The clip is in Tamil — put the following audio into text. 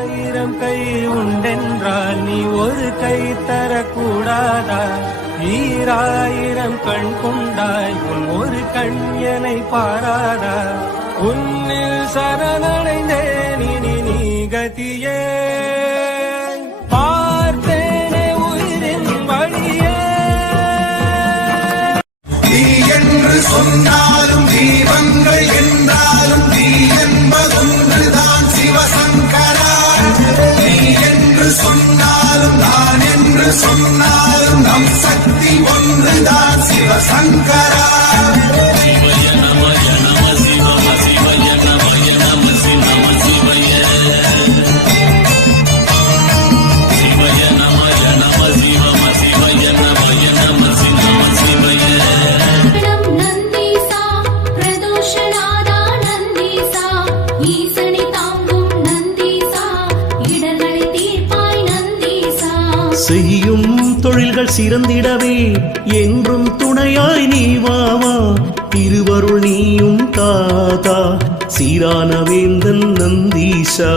ஆயிரம் கை உண்டென்றால் நீ ஒரு கை தரக்கூடாதா? ஈராயிரம் கண் கொண்டாய் உன் ஒரு கண் என்னை பாராதா? உன்னில் சரணடைந்தேன் இனி நீ கதியே. பார்த்தேனே உயிரின் வழியே. நீ என்று சொன்னாலும் தீபங்கள் என்றாலும் நீ என்பதொன்றுதான் சிவசங்கரா. நீ என்று சொன்னாலும் நான் என்று சொன்னாலும் நம் சக்தி ஒன்றுதான் சிவசங்கரா. செய்யும் தொழில்கள் சிறந்திடவே என்றும் துணையாய் நீ வாவா. திருவருள் நீயும் தாதா சீரான வேந்தன் நந்தீசா.